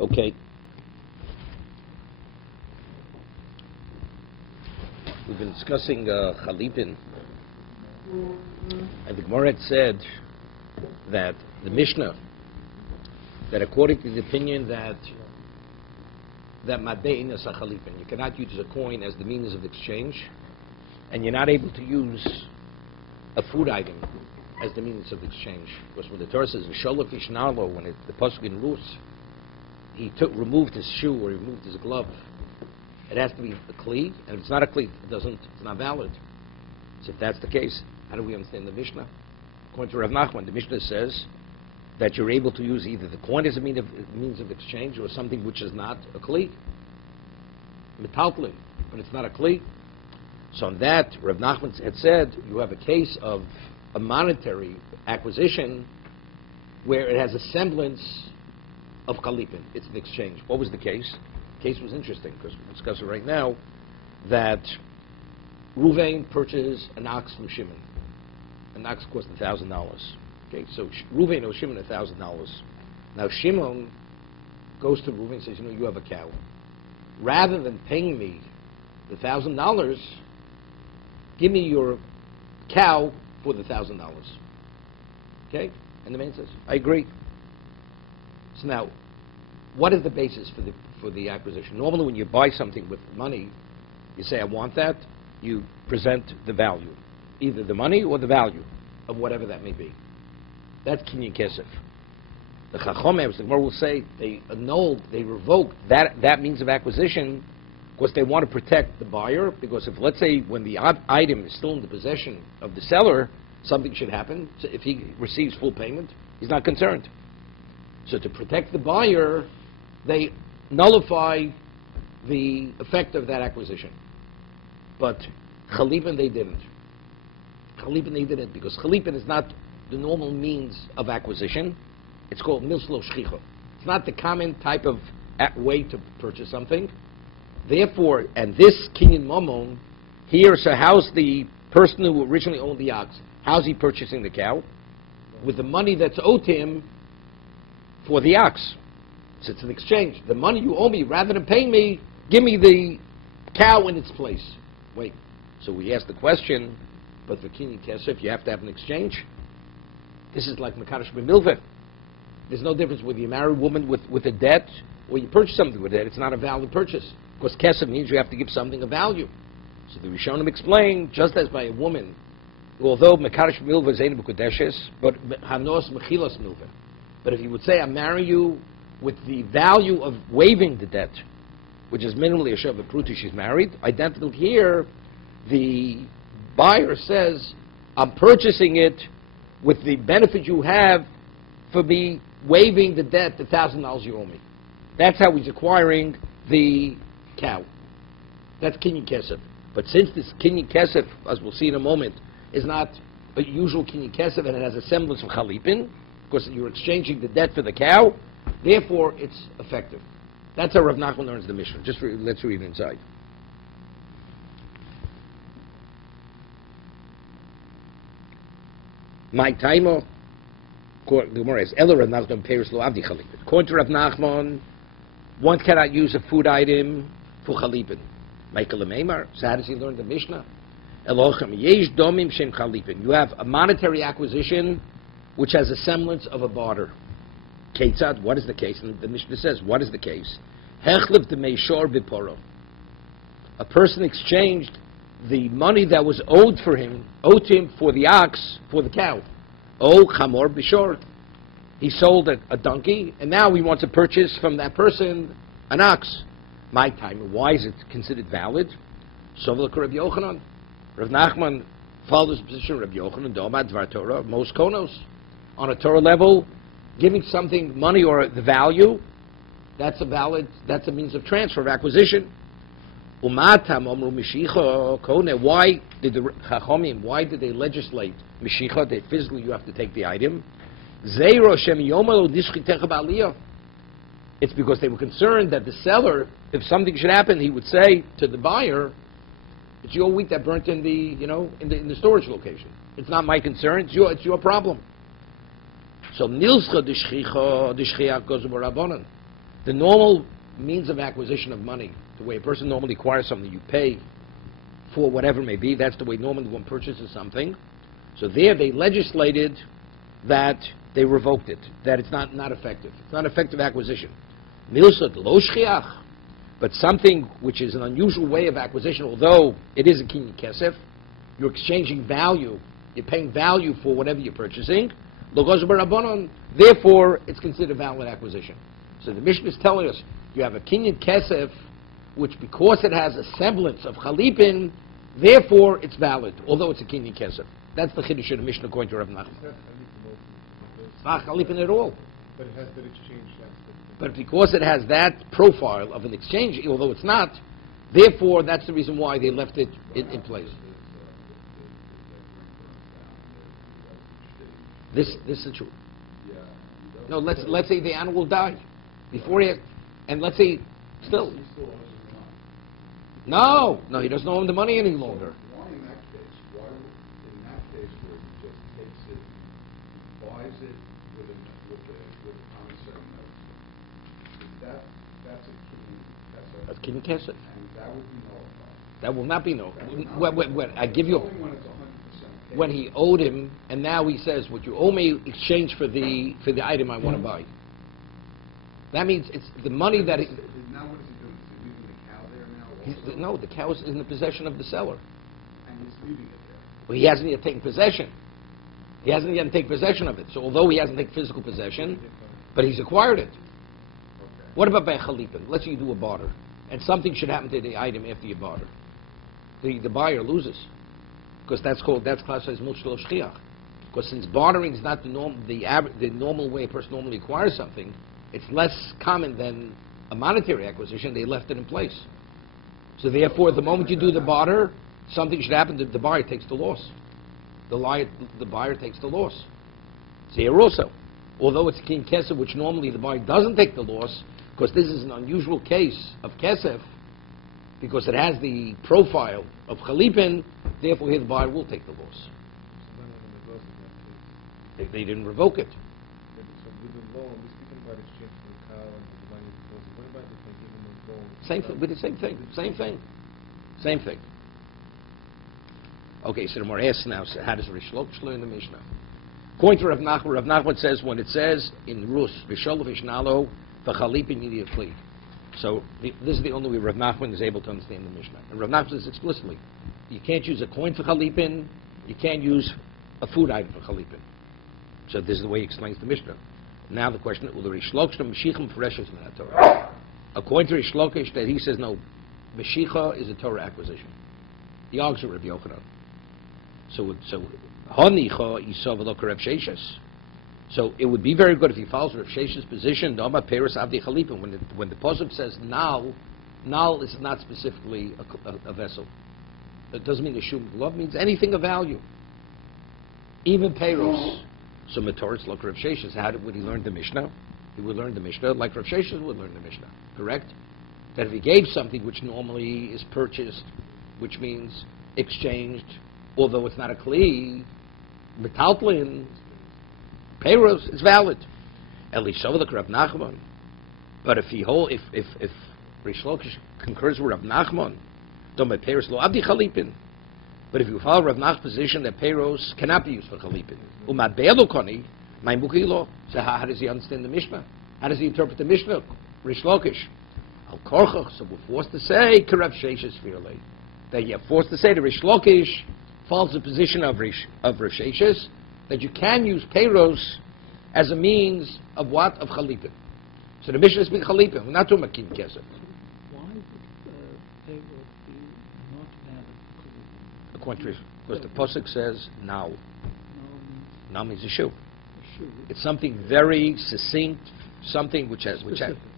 Okay. We've been discussing Chalipin, and the Gemara had said that the Mishnah, that according to the opinion that Madein is a Chalipin, you cannot use a coin as the means of exchange, and you're not able to use a food item as the means of exchange. Because when the Torah says V'sholach Ishnalo, when the pasuk in Rus, he removed his shoe or he removed his glove, it has to be a kli, and if it's not a kli, it's not valid. So if that's the case, how do we understand the Mishnah? According to Rav Nachman, the Mishnah says that you're able to use either the coin as a means of exchange or something which is not a kli, metaltlin, but it's not a kli. So on that, Rav Nachman had said you have a case of a monetary acquisition where it has a semblance of Chalipin. It's an exchange. What was the case? The case was interesting because we'll discuss it right now, that Ruvain purchased an ox from Shimon. An ox cost $1,000. Okay, so Ruvain owes Shimon $1,000. Now Shimon goes to Ruvain and says, you have a cow. Rather than paying me the $1,000, give me your cow for the $1,000. Okay? And the man says, I agree. So now, what is the basis for the acquisition? Normally when you buy something with money, you say, I want that. You present the value. Either the money or the value of whatever that may be. That's kinyan kesef. The Chachomim, the Gemara will say, they annulled, they revoked that means of acquisition because they want to protect the buyer, because if, let's say, when the item is still in the possession of the seller, something should happen. So if he receives full payment, he's not concerned. So to protect the buyer, they nullify the effect of that acquisition. But Chalipin, they didn't. Chalipin, they didn't, because Chalipin is not the normal means of acquisition. It's called milslo shchicha. It's not the common type of way to purchase something. Therefore, and this kinyan mamon here, so how's the person who originally owned the ox, how's he purchasing the cow? With the money that's owed to him for the ox. So it's an exchange. The money you owe me, rather than paying me, give me the cow in its place. Wait. So we ask the question, but for kinyan kesef, you have to have an exchange? This is like mekadosh b'milveh. There's no difference whether you marry a woman with a debt or you purchase something with a debt. It's not a valid purchase. Because kesef means you have to give something of value. So the Rishonim explain, just as by a woman, although mekadosh b'milveh is ein b'kodeshes, but hanos mechilas milveh. But if you would say, I marry you with the value of waiving the debt, which is minimally a shev pruti, she's married, identical here, the buyer says, I'm purchasing it with the benefit you have for me waiving the debt, the $1,000 you owe me. That's how he's acquiring the cow. That's kinyan kesef. But since this kinyan kesef, as we'll see in a moment, is not a usual kinyan kesef and it has a semblance of Chalipin, because you're exchanging the debt for the cow, therefore it's effective. That's how Rav Nachman learns the Mishnah. Let's read it inside. My taimo, the Gemara is Ela Rav Nachman Peres Lo Avdi Chalipin. According to Rav Nachman, one cannot use a food item for Chalipin. Michael Meimar. So how does he learn the Mishnah? Elochem Yesh Domim Shem Chalipin. You have a monetary acquisition which has a semblance of a barter. Ketzad, what is the case? And the Mishnah says, what is the case? Hechlev de Meishor Biporo. A person exchanged the money that was owed to him for the ox, for the cow. Oh, Chamor Bishor. He sold a donkey, and now he wants to purchase from that person an ox. My time, why is it considered valid? Sovlek Rabbi Yochanan. Rav Nachman follows the position of Rabbi Yochanan, Domad Dvar Torah, most konos. On a Torah level, giving something money or the value, that's a means of transfer, of acquisition. Umatam omru mishicha kone. Why did the Chachomim, why did they legislate mishicha, that physically you have to take the item? Zeiro shem yomalo nishchitecha ba'aliyah. It's because they were concerned that the seller, if something should happen, he would say to the buyer, it's your wheat that burnt in the, in the storage location. It's not my concern, it's your problem. So nilscha d'shchicha goes rabbanan. The normal means of acquisition of money, the way a person normally acquires something, you pay for whatever it may be. That's the way normally one purchases something. So there they legislated that they revoked it, that it's not effective. It's not effective acquisition. Milsot lo shchiach, but something which is an unusual way of acquisition, although it is a kinyan kesef, you're exchanging value, you're paying value for whatever you're purchasing. Therefore, it's considered valid acquisition. So the Mishnah is telling us you have a kinyan kesef, which because it has a semblance of chalipin, therefore it's valid, although it's a kinyan kesef. That's the chiddush of the Mishnah according to Rav Nachman. It's not chalipin at all. But it has that exchange. But because it has that profile of an exchange, although it's not, therefore that's the reason why they left it in place. This is true. No, let's say the animal died before he had, and let's say still. No, he doesn't owe him the money any longer. Why in that case? Why in that case where he just takes it, buys it with a promissory note? That's a Kinyan kesef. And that would be nullified. That will not be no. When I give you. Only when it's 100% When he owed him, and now he says, "What you owe me, exchange for the item I want to buy." That means it's the money that. Now what is he doing? Is he leaving the cow there now? No, the cow is in the possession of the seller. And he's leaving it there. Well, he hasn't yet taken possession. He hasn't yet taken possession of it. So although he hasn't taken physical possession, but he's acquired it. Okay. What about by chalipin? Let's say you do a barter, and something should happen to the item after you barter. The buyer loses. Because that's classified as milshul shchiach. Because since bartering is not the normal way a person normally acquires something, it's less common than a monetary acquisition. They left it in place. So therefore, the moment you do the barter, something should happen. The buyer takes the loss. The buyer takes the loss. So here also, although it's kinyan kesef, which normally the buyer doesn't take the loss, because this is an unusual case of kesef, because it has the profile of chalipin, therefore here the buyer will take the loss. They didn't revoke it. Same thing. We did the same thing. Okay, so the more asks now, so how does Rish Lakish learn the Mishnah? According to Rav Nachman says when it says in Rus, V'shol v'shnalo v'chalipin yidiyakli. So this is the only way Rav Nachman is able to understand the Mishnah. And Rav Nachman says explicitly, you can't use a coin for chalipin, you can't use a food item for chalipin. So this is the way he explains the Mishnah. Now the question, will the Rish Lakish Mashiachim Fereshus in that Torah? According to Rish Lakish, that he says no, Mashiach is a Torah acquisition. He argues with Rabbi Yochanan. So Hanicha Yisov V'lo Rav Sheshes. So it would be very good if he follows Rav Shesh's position. When the pasuk says nal is not specifically a vessel. It doesn't mean a shum. Love means anything of value, even peiros. So Matoris look Rav Sheshes. How would he learn the Mishnah? He would learn the Mishnah like Rav Sheshes would learn the Mishnah. Correct? That if he gave something which normally is purchased, which means exchanged, although it's not a kli, metaltlin, peiros, it's valid. Elishavah Rav Nachman. But if Rish Lakish concurs with Rav Nachman, don't make peiros lo abdi chalipin. But if you follow Rav Nachman's position that peiros cannot be used for chalipin, umad be'elu koni, my mukilo. So how does he understand the Mishnah? How does he interpret the Mishnah? Rish Lakish. Al korchach. So we're forced to say Rav Sheshes firle. That you're forced to say the Rish Lakish follows the position of Rav Sheshes that you can use peiros as a means of what? Of chalipin. So the Mishnah is being chalipin. We're not talking about kinyan kesef. Why would peiros be not valid? According to because the pasuk says now. Now means a shoe. It's something very succinct, something which has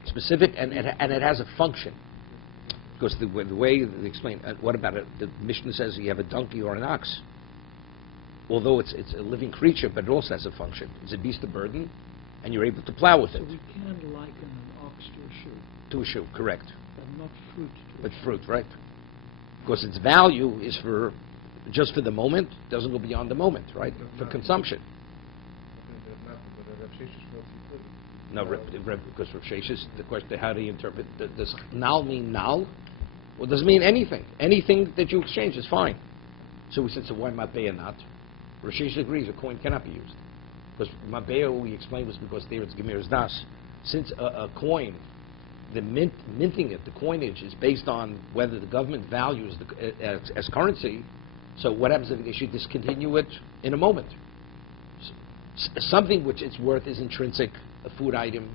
specific, and it has a function. Because the way they explain, what about it? The Mishnah says you have a donkey or an ox. Although it's a living creature, but it also has a function. It's a beast of burden, and you're able to plow with it. So we can liken an ox to a shoe. To a shoe, correct. But not fruit to But a fruit, right? Because its value is just for the moment, doesn't go beyond the moment, right? For consumption. The No, because Rav Sheshes, the question, how do you interpret, does nal mean nal? Well, it doesn't mean anything. Anything that you exchange is fine. So we said, so why matbeya not? Rav Sheshes agrees, a coin cannot be used. Because matbeya, we explained, was because there it's Gemir's das. Since a coin, the minting it, the coinage, is based on whether the government values as currency, so what happens if they should discontinue it in a moment? Something which its worth is intrinsic, a food item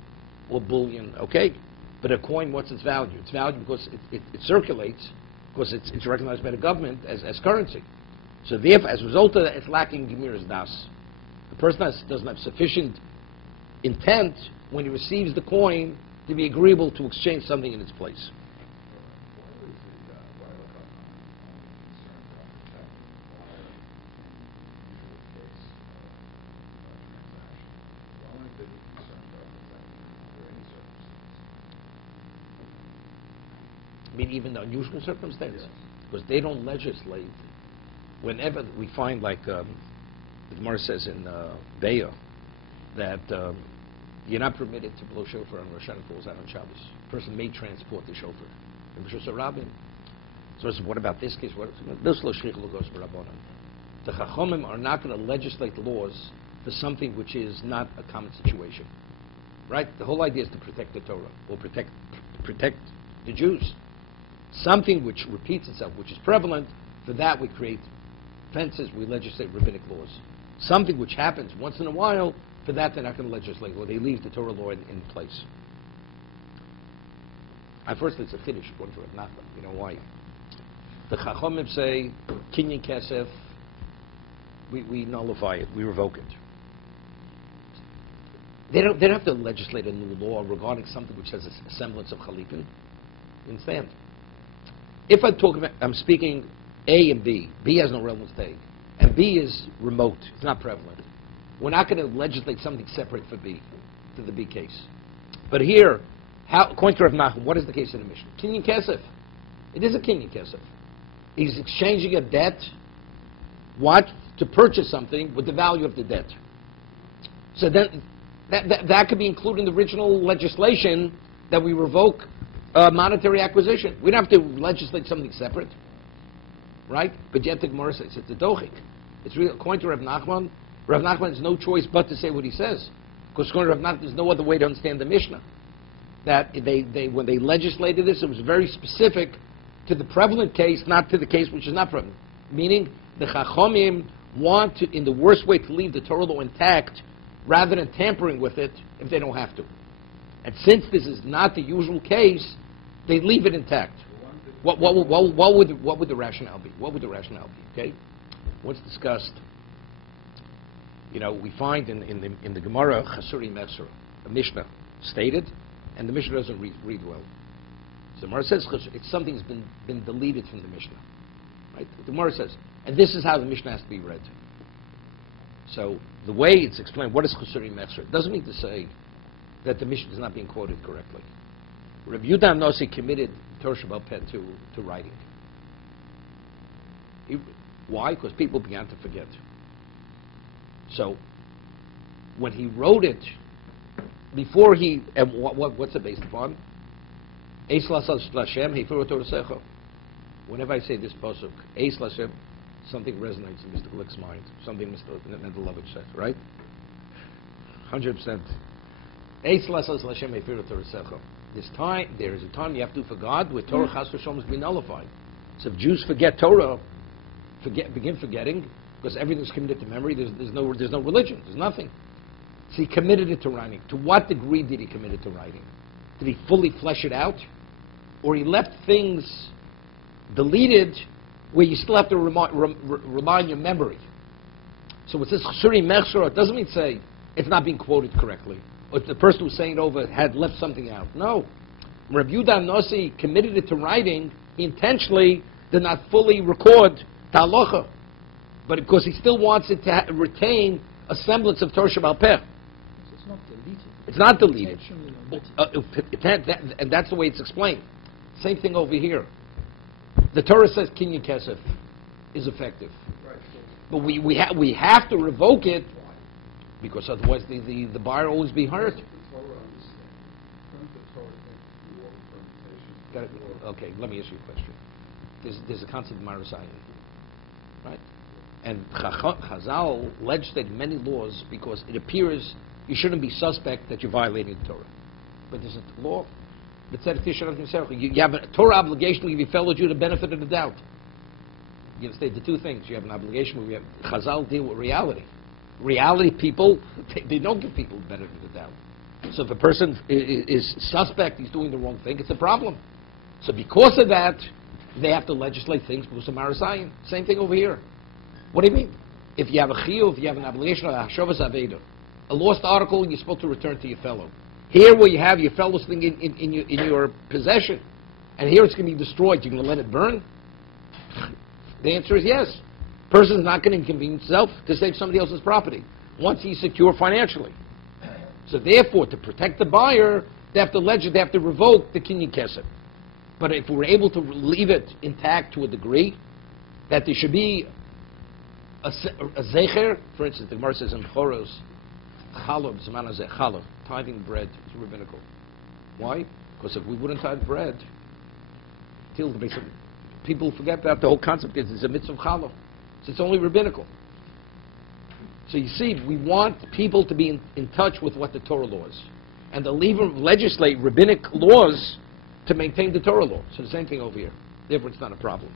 or bullion, okay? But a coin, what's its value? Its value because it circulates, because it's recognized by the government as currency. So therefore, as a result of that, it's lacking Gemir's das. The person doesn't have sufficient intent when he receives the coin to be agreeable to exchange something in its place. I mean, even the unusual circumstances, because they don't legislate. Whenever we find, like the Gemara says in Be'ah, that you're not permitted to blow shofar on Rosh Hashanah falls out on Shabbos. A person may transport the shofar. So what about this case? The Chachamim are not going to legislate laws for something which is not a common situation. Right? The whole idea is to protect the Torah, or protect the Jews. Something which repeats itself, which is prevalent, for that we create fences, we legislate rabbinic laws. Something which happens once in a while, for that they're not going to legislate, or they leave the Torah law in place. Firstly, it's a chiddush according to Rav Nachman. You know why? The Chachamim say, Kinyan Kesef, we nullify it, we revoke it. They don't have to legislate a new law regarding something which has a semblance of chalipin. You understand? If I'm speaking A and B. B has no relevance to A. And B is remote. It's not prevalent. We're not going to legislate something separate for B, for the B case. But here, according to Rav Nachman, what is the case in the Mishnah? Kinyan Kesef. It is a Kinyan Kesef. He's exchanging a debt, what? To purchase something with the value of the debt. So then, that could be included in the original legislation that we revoke monetary acquisition. We don't have to legislate something separate, right? But yet the Gemara says it's a dochik. It's really, according to Rav Nachman has no choice but to say what he says, because according to Rav Nachman, there's no other way to understand the Mishnah. That when they legislated this, it was very specific to the prevalent case, not to the case which is not prevalent. Meaning, the Chachamim want to, in the worst way, to leave the Torah law intact, rather than tampering with it if they don't have to. And since this is not the usual case, they leave it intact. What would the rationale be? What would the rationale be? Okay, once discussed. You know, we find in the Gemara Chasuri Messer, a Mishnah stated, and the Mishnah doesn't read well. So the Gemara says something's been deleted from the Mishnah, right? The Gemara says, and this is how the Mishnah has to be read. So the way it's explained, what is Chasuri Messer? It doesn't mean to say that the Mishnah is not being quoted correctly. Rabbi Yudah Nosi committed Torah Shabbat Peh to writing. Why? Because people began to forget. So when he wrote it, before he, and what's it based upon? Eis Lashem Hefur Torah Secho. Whenever I say this pasuk, Eis Lashem, something resonates in Mr. Glick's mind. Something Mr. Mendelovich said, right? 100%. Eis Lashem Hefur Torah Secho. There is a time you have to do for God where Torah Chas v'Shalom is being nullified. So if Jews forget Torah, begin forgetting, because everything's committed to memory, there's no religion, there's nothing. So he committed it to writing. To what degree did he commit it to writing? Did he fully flesh it out? Or he left things deleted where you still have to remind your memory? So it says Chasuri Mechsor, it doesn't mean say it's not being quoted correctly, or the person who's saying it over had left something out. No. Rabbi Yudah Nosi committed it to writing, he intentionally did not fully record Ta'alocha, but because he still wants it to retain a semblance of Torah Shabbat Peh. It's not deleted. It's not deleted. Intentionally And that's the way it's explained. Same thing over here. The Torah says Kinyan Kesef is effective. Right. But we have to revoke it because otherwise the buyer will always be hurt. Okay, let me ask you a question. There's a concept of Marasayan, right? And Chazal legislated many laws because it appears you shouldn't be suspect that you're violating the Torah. But there's a law that said you have a Torah obligation to give your fellow Jew the benefit of the doubt. You understand the two things. You have an obligation, but we have Chazal deal with reality. Reality people, they don't give people the benefit of the doubt. So if a person is suspect, he's doing the wrong thing, it's a problem. So because of that, they have to legislate things because of Marasayan. Same thing over here. What do you mean? If you have a chiyuv, if you have an obligation, a lost article, you're supposed to return to your fellow. Here, where you have your fellow's thing in your possession, and here it's going to be destroyed, you're going to let it burn? The answer is yes. Person's not going to inconvenience himself to save somebody else's property once he's secure financially. So therefore, to protect the buyer, they have to revoke the kinyan kesef. But if we're able to leave it intact to a degree, that there should be a zecher, for instance, the Gemara says in Choros, chalav, zman hazeh, chalav, tithing bread is rabbinical. Why? Because if we wouldn't tithe bread, people forget that the whole concept is a mitzvah of chalav. So it's only rabbinical. So you see, we want people to be in touch with what the Torah laws. And to legislate rabbinic laws to maintain the Torah law. So the same thing over here. Therefore, it's not a problem.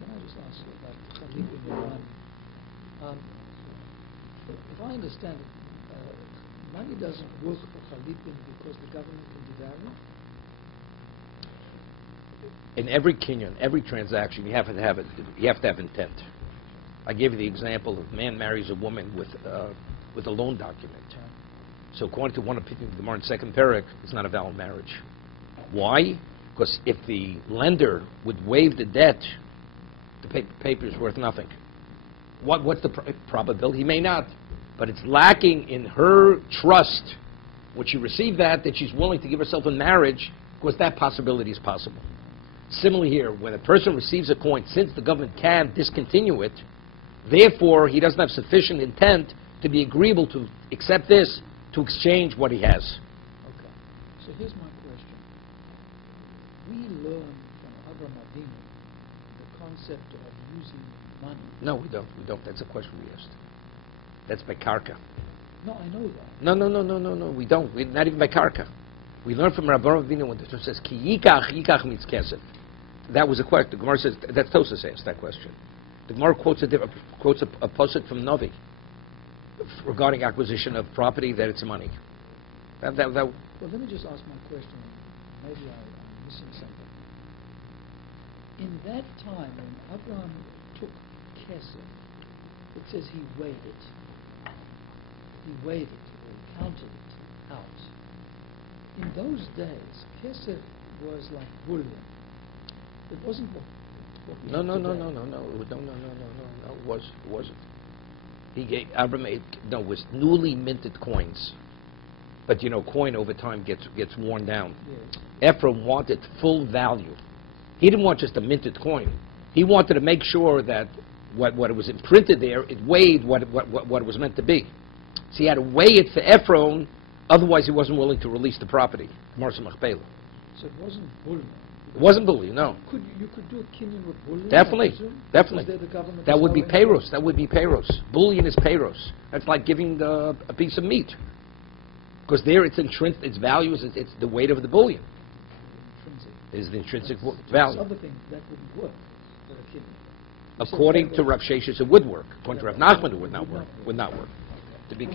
Can I just ask you about Khalid bin Iran? If I understand it, money doesn't work for Khalid because the government can devalue? In every kinyan, every transaction, you have to have intent. I gave you the example of a man marries a woman with a loan document. So according to one opinion of the Gemara in second parak, it's not a valid marriage. Why? Because if the lender would waive the debt, the paper is worth nothing. What's the probability? He may not. But it's lacking in her trust when she received that she's willing to give herself in marriage, because that possibility is possible. Similarly here, when a person receives a coin, since the government can discontinue it, therefore he doesn't have sufficient intent to be agreeable to accept this to exchange what he has. Okay. So here's my question. We learn from Avraham Avinu the concept of using money. No, we don't. That's a question we asked. That's by karka. No, I know that. No. We don't. We're not even by karka. We learn from Rabbi Avinu when the Torah says ki yikach means kesef. That was a question. The Gemara says that Tosas asked that question. The Gemara quotes a posuk from Novi regarding acquisition of property that it's money. Well, let me just ask my question. Maybe I'm missing something. In that time when Abraham took kesef, it says he weighed it. He weighed it, or he counted it out. In those days, kesef was like bullion. It wasn't what we have today. No. It wasn't. He gave Abraham. No, it was newly minted coins. But coin over time gets worn down. Yes. Ephraim wanted full value. He didn't want just a minted coin. He wanted to make sure that what it was imprinted there, it weighed what it was meant to be. So he had to weigh it for Ephraim, otherwise he wasn't willing to release the property. Marsa Machpelah. So it wasn't bullion. It wasn't bullion, no. You could do a kinyan with bullion? Definitely. That would be payros. payros. Bullion is payros. That's like giving a piece of meat. Because there it's intrinsic, its value is it's the weight of the bullion. Is the intrinsic value. Other things that wouldn't work for a kinyan. According to Rav Sheshes, it would work. According to Rav Nachman, it would not work. To be